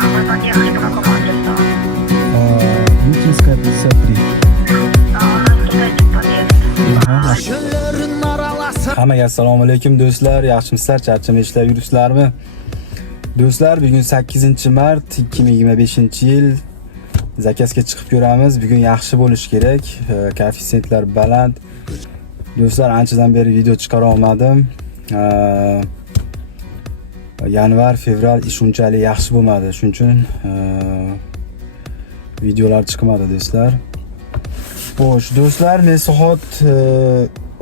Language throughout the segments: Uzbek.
Вы подъехали по какому адресу? Митинская 53. У нас тут один подъезд. Aha. Hammaga assalomu alaykum do'stlar, yaxshimisizlar, charchamay ishlab yuribsizlarmi? Do'stlar, bugun 8-mart 2025-yil. Zakasga chiqib ko'ramiz. Bugun yaxshi bo'lish kerak. Koeffitsiyentlar baland. Do'stlar, anchadan beri video chiqara olmadim. Yanvar, fevral ish unchalik yaxshi bo'lmadi. Shuning uchun videolar chiqmadi do'stlar. Xo'sh, do'stlar, men soat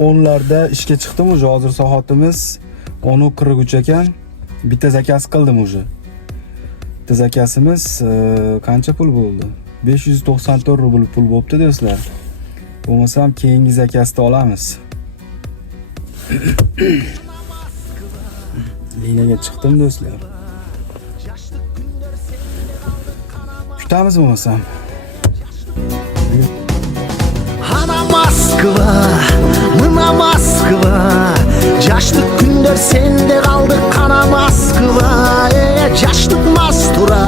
10larda ishga chiqdim. Hozir soatimiz 10:43 ekan. Bitta zakaz qildim o'zi. Bitta zakasimiz qancha pul bo'ldi? 594 rubl pul bo'libdi do'stlar. Bo'lmasam keyingi zakasni olamiz. Linaga chiqdim do'stlar. Kutamiz bo'lmasam. Ana Moskva, mına Moskva. Yaşlık günler sende kaldı kana Moskva. Yaşlık mastura,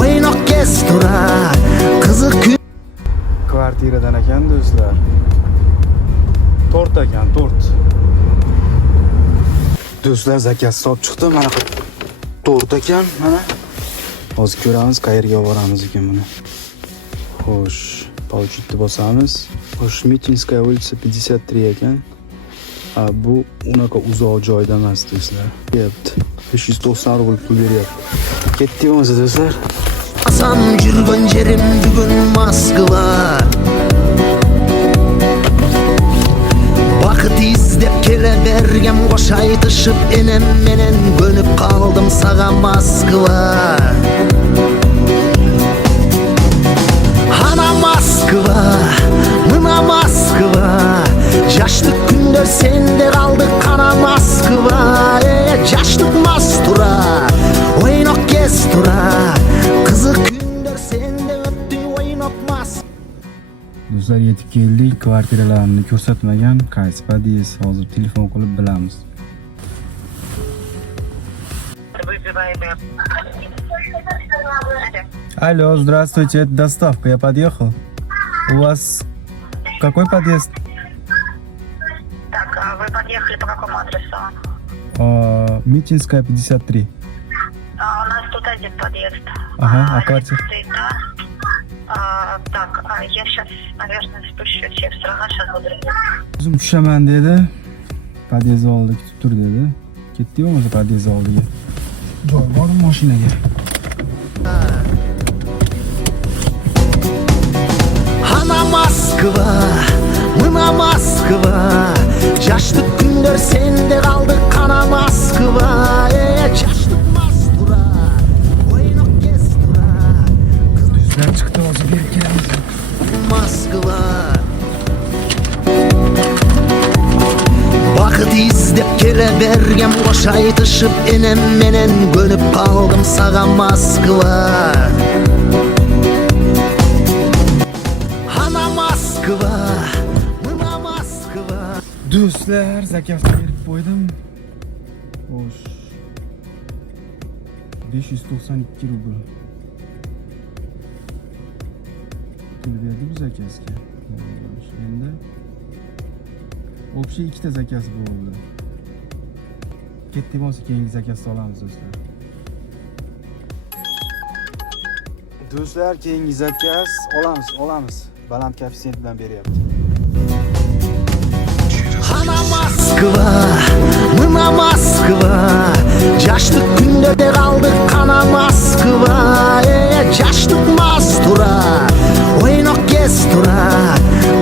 oynak kestura. Kızı gün Kvartiradan ekan do'stlar. Tort ekan, tort. Do'stlar, zakaz olib chiqdim. Mana tort ekan, mana. Hozir ko'ramiz qayerga olib boramiz ekan buni. Xo'sh, Pauchitni bosamiz. Xo'sh, Mitinskaya улица 53 ekan. Bu unaqa uzoq joyda emas do'stlar. Deyapti. 590 rubl pul beryapti. Ketdik bo'lmasa do'stlar. Asam yürgün yerim bugün Moskva. Vakit izlep kele bergem koşay tışıp enem menen gönüp kaldım sağa Moskva. Ana Moskva, mına Moskva. Yaşlık günler sende kaldı kana Moskva. Yaşlık mastura, oynak kestura. Kızık günler sende öttü oynak Moskva. Do'stlar, yetib keldik. Kvartiralarni ko'rsatmagan, qaysi podiyez hozir telefon qilib bilamiz. Алло, здравствуйте, это доставка, я подъехал. У вас какой подъезд? Так, а вы подъехали по какому адресу? Митинская 53. У нас тут один подъезд. Ага, а квартира? Да. Так, я сейчас, наверное, спущусь. Я все равно сейчас буду разбираться. O'zim tushaman dedi. Podiyez oldi, kutib tur dedi. Ketdik o'zi podiyez oldiga. Joy bormi mashinaga? Ana Moskva, mına Moskva. Yaşlık günler sende kaldı kana Moskva. Yaşlık mastura, oynak kestura. Do'stlar, chiqdi hozir berib kelamiz. Moskva. Vakit izlep kele bergem koşay tışıp enem menen gönüp kaldım sağa Moskva. Ana Moskva, mına Moskva. Do'stlar, zakasni berib qo'ydim. Xo'sh. 592 rubl. Pul berdi bu zakasga. Endi общий ikkita zakaz bo'ldi. Ketdik bo'lsa keyingi zakasni olamiz do'stlar. Do'stlar, keyingi zakaz olamiz. Baland koeffitsiyent bilan beryapti. Ana Moskva, mına Moskva. Yaşlık günlerde kaldık kana Moskva. Yaşlık mastura, oynak kestura.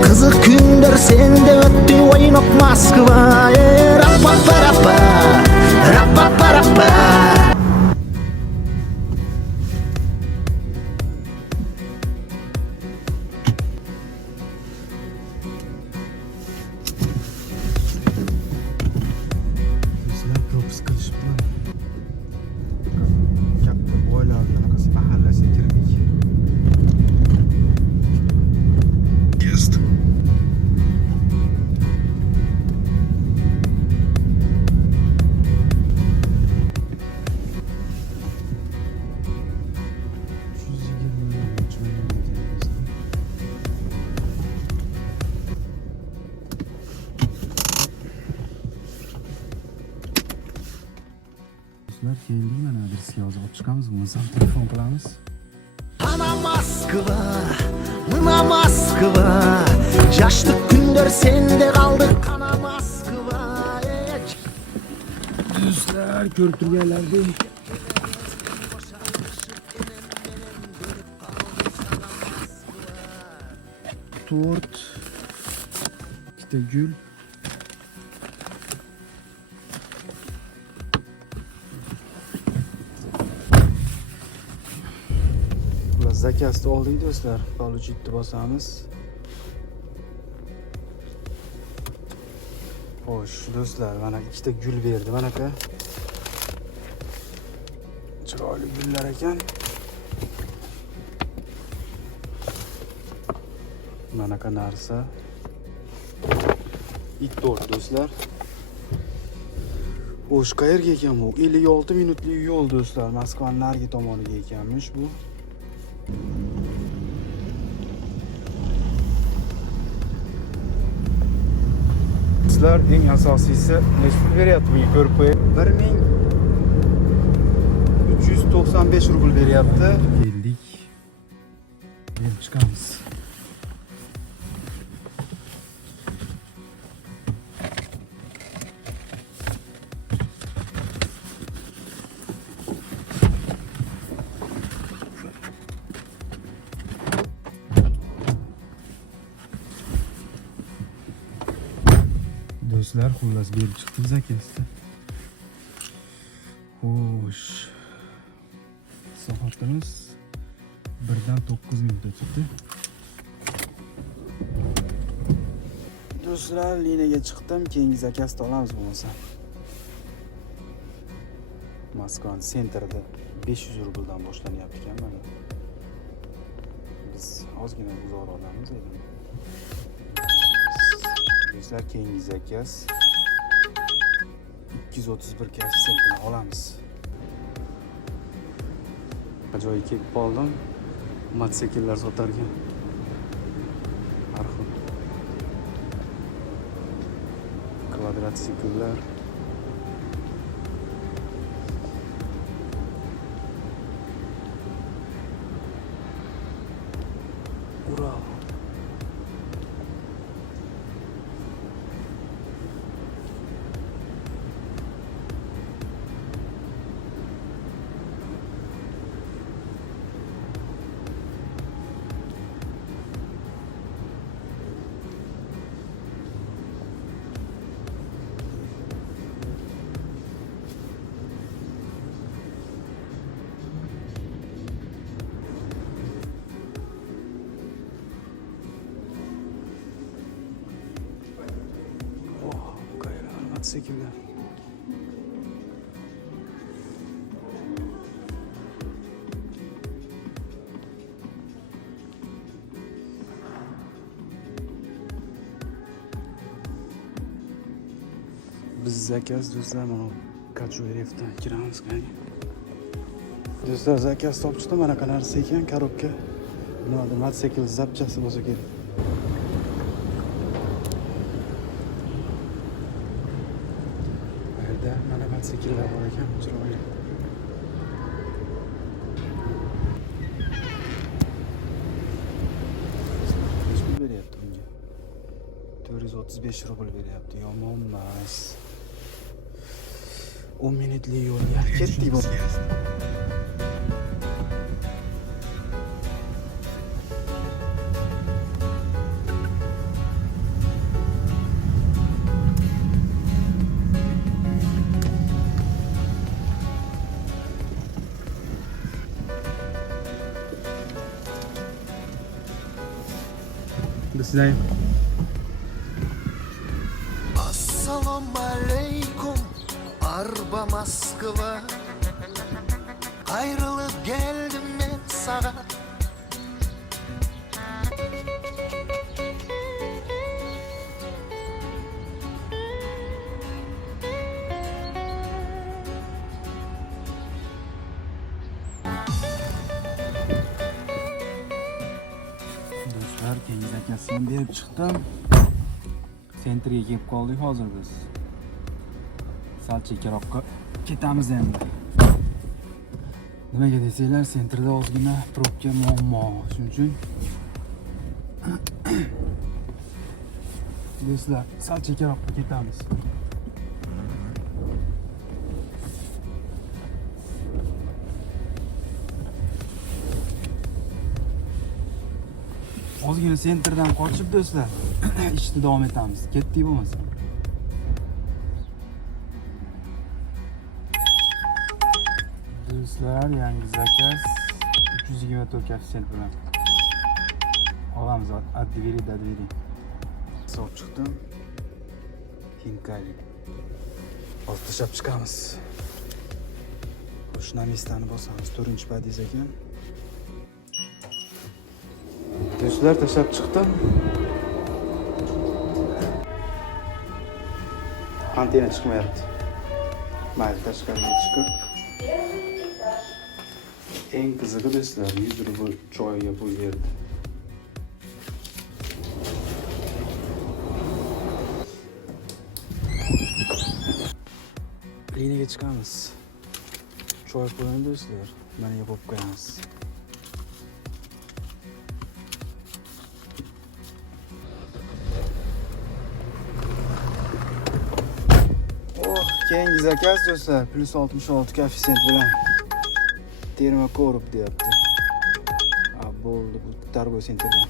Kızık günler sende öttü oynak Moskva. Rappa-pa-rappa, rappa-pa-rappa. Katta boylarni anaqasi mahallasiga kirdik. keldik, mana adresga hozir olib chiqamiz, bo'lmasam telefon qilamiz. Ana Moskva, mına Moskva, yaşlı günler sende kaldı. Ana Moskva. Do'stlar, ko'rib turganlaridek 4 ikkita gul. Bular zakasni oldik do'stlar. Получить bosamiz. Xo'sh, do'stlar, mana ikkita gul berdi, mana aka. Chiroyli gullar ekan. Manaqa narsa. Ittor do'stlar. Xo'sh, qayerga ekan bu? 56 minutlik yo'l do'stlar. Moskvaning narigi tomoniga ekanmish bu. Sizlar eng asosiysi nech pul beryapti bunga ko'rib qo'ying. 1395 rubl beryapti. Keldik. Berib chiqamiz. Do'stlar, xullas berib chiqdik zakasni. Xo'sh. Soatimiz 1dan 9 minut o'tibdi. Do'stlar, liniyaga chiqdim, keyingi zakasni olamiz bo'lmasa. Moskvaning sentrida 500 rubldan boshlanyapti ekan mana. Biz ozgina uzoq olamiz endi. Do'stlar, keyingi zakas 231 cash sentini olamiz. Joyga kelib qoldim. Mototsikllar sotarkan. Har xil. Kvadrotsikllar. Ural. Mototsikllar. Biz zakas do'stlar, mana Kachoyevdan kiramiz qani. Do'stlar, zakas topib chiqdim, mana qanaqa narsa ekan, korobka. Buni mototsikl zapchasi bo'lsa kerak. Mana mototsikllar bor ekan, chiroyli. Nech pul beryapti bunga? 435 rubl beryapti. Yomon emas. 10 minutlik yo'lga ketdik bu. Bismillah. Assalamu aleykum Arba Moskva. Ayrılıp geldim ben sana. Do'stlar, keyingi zakasini berib chiqdim. Sentrga kelib qoldik hozir biz. Sal chekkaroqqa ketamiz endi. Nimaga desanglar, sentrda ozgina probka muammo. Shuning uchun do'stlar, sal chekkaroqqa ketamiz. Ozgina sentrdan qochib do'stlar, ishni davom etamiz. Ketdik bo'lmasa. Do'stlar, yangi zakaz 324 koeffitsient bilan olamiz. Adveri. So'p chiqdim. Hinkali. Hozir tashlab chiqamiz. Qo'shna mestani bosamiz. 4-padiz ekan. Do'stlar, tashlab chiqdim. Antena chiqmayapti. Mayli, tashqariga chiqib. Eng qizig'i do'stlar, 100 rubl choyga pul berdi. Liniyaga chiqamiz. Choy pulini do'stlar, mana yopib qo'yamiz. Keyingi zakaz do'stlar, +66 koeffitsient bilan terma korib deyapti. Bo'ldi, bu торговый sentrdan.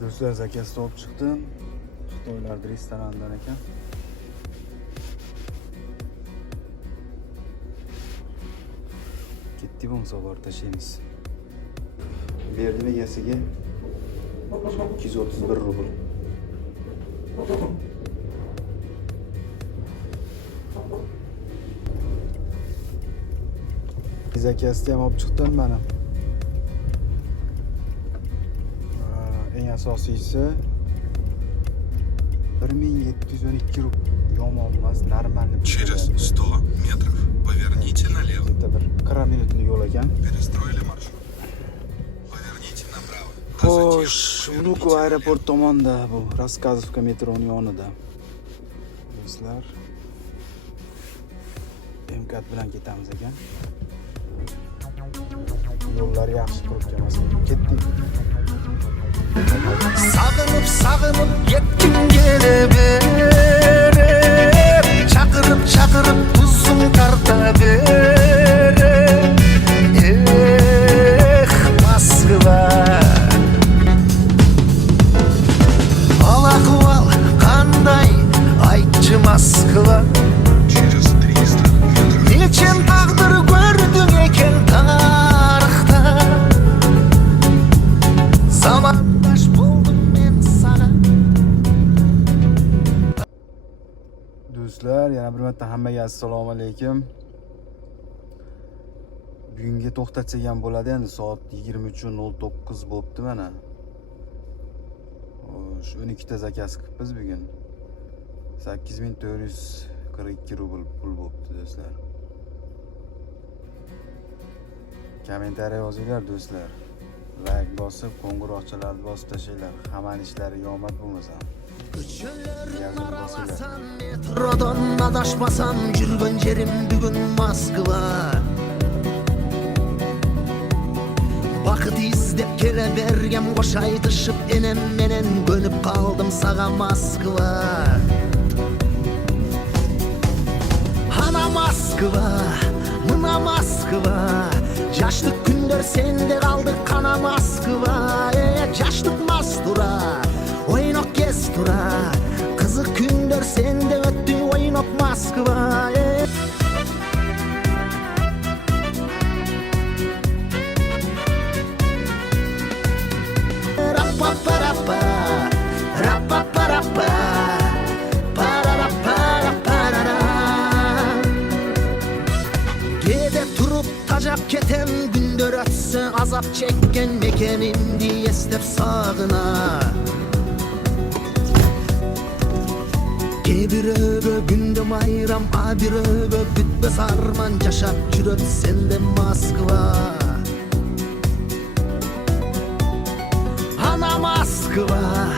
Do'stlar, zakazda olib chiqdim. Xitoylarda restorandan ekan. Ketdik bo'lmasa borib tashlaymiz. Berdim egasiga 231 rubl. Zakazda ham olib chiqdim mana. Eng asosiysi 1712 rubl. Yomon emas, normalniy. Через 100 метров поверните налево. Bitta bir 40 minutlik yo'l ekan. Перестроили маршрут. Поверните направо. Xo'sh, Vnukovo aeroport tomonda, bu Raskazovka metroning yonida. Do'stlar, MKT bilan ketamiz ekan. Yo'llar yaxshi, probka emas. Ketdik. Sağınıp gittim gene berip Çakırıp tuzum karta berip Moskva Al ahval kanday aytçı Moskva Через 300 метров. Neçen tağdır gördün eken tarihta Zamandaş buldum men sana Do'stlar, yana bir marta hammaga assalomu alaykum. Bugunga to'xtatsak ham bo'ladi, endi soat 23:09 bo'libdi mana. Xo'sh, 12 ta zakaz qilibmiz bugun. 8442 rubl pul bo'libdi do'stlar. Kommentariy yozinglar do'stlar. Like bosib, qo'ng'iroqchalarni bosib tashlanglar. Hammaning ishlariga omad bo'lmasa. Çöllerin aralasam metrodan adaşmasam Жүрgön jerim bugün Moskva Vakit izlep kele bergem koşaytışıp enem menen Gönüp kaldım sağa Moskva Ana Moskva, mına Moskva Yaşlık günler sende kaldı kana Moskva Yaşlık mastura Oynok gestura Kızık günler sende öttü oynok Moskva Rappa rappa rappa dep sagına. Kebirögö gündüm ayram, abirögö bütbes arman, yaşap jüröt sende Moskva. Ana Moskva.